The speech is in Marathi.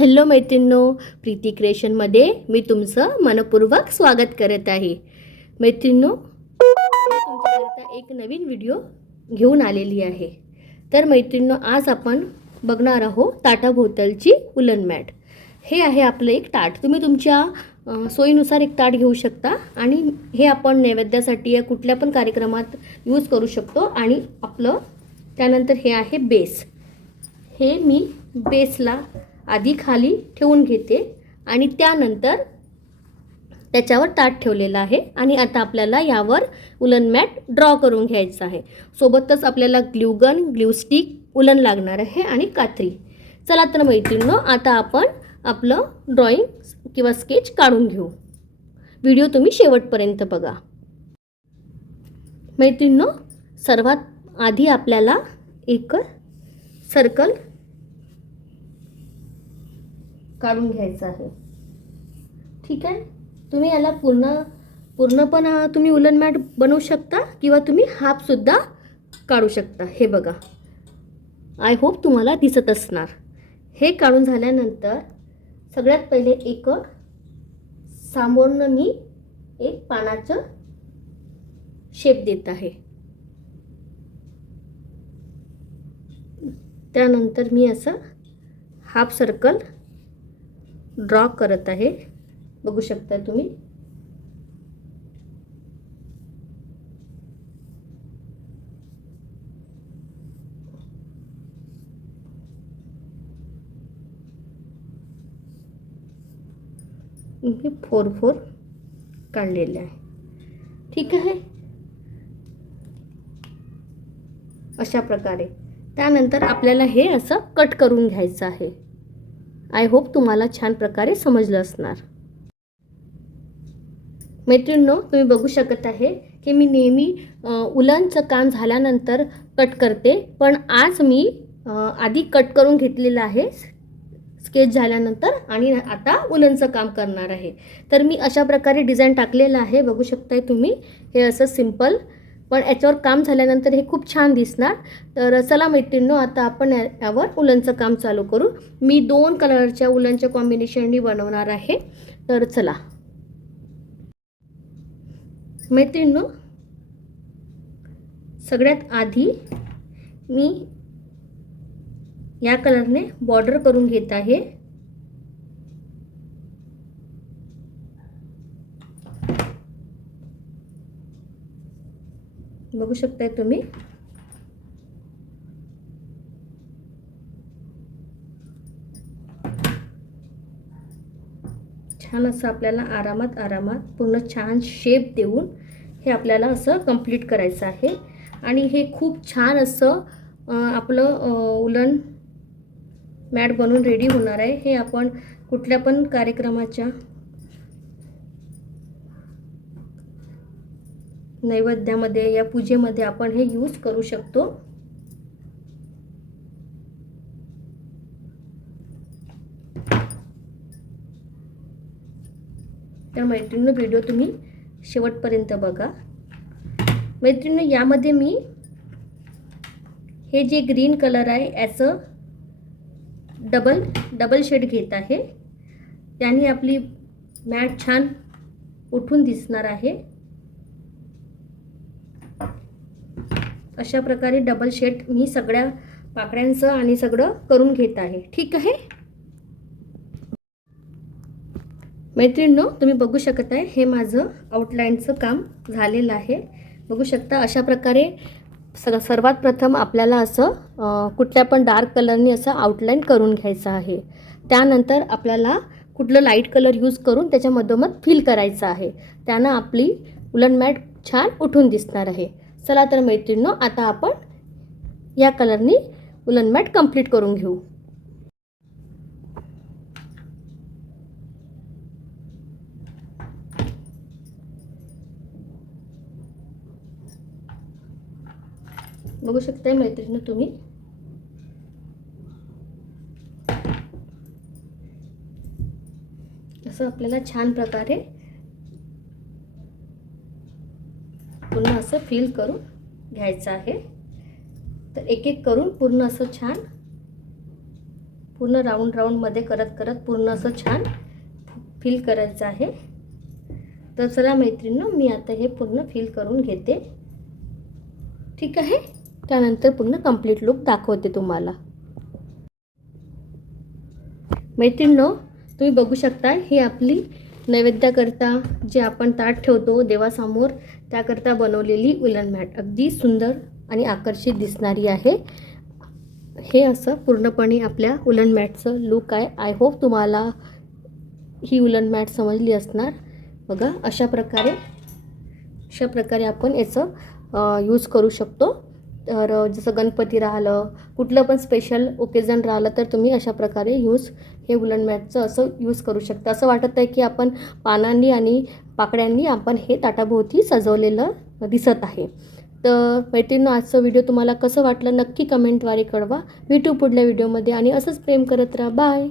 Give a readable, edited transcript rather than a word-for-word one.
हॅलो मैत्रिणींनो, प्रीती क्रिएशनमध्ये मी तुमचं मनपूर्वक स्वागत करत आहे. मैत्रिणींनो, मी तुमच्याकरता एक नवीन व्हिडिओ घेऊन आलेली आहे. तर मैत्रिणींनो, आज आपण बघणार आहोत ताटाभोवतालची उलन मॅट. हे आहे आपलं एक ताट. तुम्ही तुमच्या सोयीनुसार एक ताट घेऊ शकता आणि हे आपण नैवेद्यासाठी या कुठल्या पण कार्यक्रमात यूज करू शकतो. आणि आपलं त्यानंतर हे आहे बेस. हे मी बेसला आधी खाली ठेवून घेते आणि त्यानंतर त्याच्यावर ताट ठेवलेलं आहे. आणि आता आपल्याला यावर उलन मॅट ड्रॉ करून घ्यायचं आहे. सोबतच आपल्याला ग्लू गन, ग्लू स्टिक, उलन लागणार आहे आणि कात्री. चला तर मैत्रिणींनो, आता आपण आपलं ड्रॉइंग किंवा स्केच काढून घेऊ. व्हिडिओ तुम्ही शेवटपर्यंत बघा. मैत्रिणींनो, सर्वात आधी आपल्याला एक सर्कल काढून घ्यायचं आहे. ठीक आहे. तुम्ही याला पूर्ण पण तुम्ही उलन मॅट बनवू शकता किंवा तुम्ही हाफ सुद्धा काढू शकता. हे बघा, आय होप तुम्हाला दिसत असणार. हे काढून झाल्यानंतर सगळ्यात पहिले एक समोरनं मी एक पानाचं शेप देत आहे. त्यानंतर मी असं हाफ सर्कल ड्रॉ करत आहे. बघू शकता तुम्ही. मी 4-4 काढलेले आहे. ठीक आहे. अशा प्रकारे त्यानंतर आपल्याला हे असं कट करून घ्यायचं आहे. आय होप तुम्हाला छान प्रकारे समजलं असणार. मैत्रिणींनो, तुम्ही बघू शकत आहे की मी नेहमी उलनचं काम झाल्यानंतर कट करते, पण आज मी आधी कट करून घेतलेलं आहे स्केच झाल्यानंतर आणि आता उलनचं काम करणार आहे. तर मी अशा प्रकारे डिझाईन टाकलेलं आहे. बघू शकताय तुम्ही. हे असं सिंपल, पण याच्यावर काम झाल्यानंतर हे खूप छान दिसणार. तर चला मैत्रिणींनो, आता आपण यावर उलनचं काम चालू करू. मी 2 कलरच्या उलनच्या कॉम्बिनेशननी बनवणार आहे. तर चला मैत्रिणींनो, सगळ्यात आधी मी या कलरने बॉर्डर करून घेत आहे. बघू शकताय तुम्ही. छान असं आपल्याला आरामात पूर्ण छान शेप देऊन हे आपल्याला असं कंप्लीट करायचं आहे. आणि हे खूप छान असं आपलं उलन मॅट बनवून रेडी होणार आहे. हे आपण कुठल्या पण कार्यक्रमाच्या नैवेद्यामध्ये या पूजेमध्ये आपण हे यूज करू शकतो. तर मैत्रिणींनो, व्हिडिओ तुम्ही शेवटपर्यंत बघा. मैत्रिणींनो, यामध्ये मी हे जे ग्रीन कलर आहे याचं डबल शेड घेत आहे. त्याने आपली मॅट छान उठून दिसणार आहे. अशा प्रकारे डबल शेड मी सगळ्या पाकळ्यांचं आणि सगळं करून घेत आहे. ठीक आहे मैत्रिणींनो, तुम्ही बघू शकत आहे हे माझं आउटलाईनचं काम झालेलं आहे. बघू शकता. अशा प्रकारे सर्वात प्रथम आपल्याला असं कुठल्या पण डार्क कलरनी असं आउटलाईन करून घ्यायचं आहे. त्यानंतर आपल्याला कुठलं लाईट कलर यूज करून त्याच्या मधोमध फिल करायचं आहे. त्यानं आपली उलन मॅट छान उठून दिसणार आहे. चला तर मैत्रिणींनो, आता आपण या कलरनी उलन मॅट कंप्लीट करून घेऊ. बघू शकताय मैत्रिणींनो तुम्ही. असं आपल्याला छान प्रकारे पूर्ण असं फिल करून घ्यायचं आहे. तर एक एक करून पूर्ण असं छान पूर्ण राऊंडमध्ये करत करत पूर्ण असं छान फिल करायचं आहे. तर चला मैत्रिणींनो, मी आता हे पूर्ण फिल करून घेते. ठीक आहे. त्यानंतर पूर्ण कंप्लीट लुक दाखवते तुम्हाला. मैत्रिणींनो, तुम्ही बघू शकता ही आपली नैवेद्याकरता जे आपण ताट ठेवतो देवासमोर त्याकरता बनवलेली उलन मॅट अगदी सुंदर आणि आकर्षित दिसणारी आहे. हे असं पूर्णपणे आपल्या उलन मॅटचं लुक आहे. आय होप तुम्हाला ही उलन मॅट समजली असणार. बघा अशा प्रकारे आपण याचं यूज करू शकतो. तर जसं गणपती राहिलं, कुठलं पण स्पेशल ओकेजन राहिलं तर तुम्ही अशा प्रकारे हे उलन मॅटचं असं यूज करू शकता. असं वाटत आहे की आपण पानांनी आणि पाकळ्यांनी आपण हे ताटाभोवती सजवलेलं दिसत आहे. तर मैत्रिणींनो, आजचं व्हिडिओ तुम्हाला कसं वाटलं नक्की कमेंटद्वारे कळवा. भेटू पुढल्या व्हिडिओमध्ये आणि असंच प्रेम करत राहा. बाय.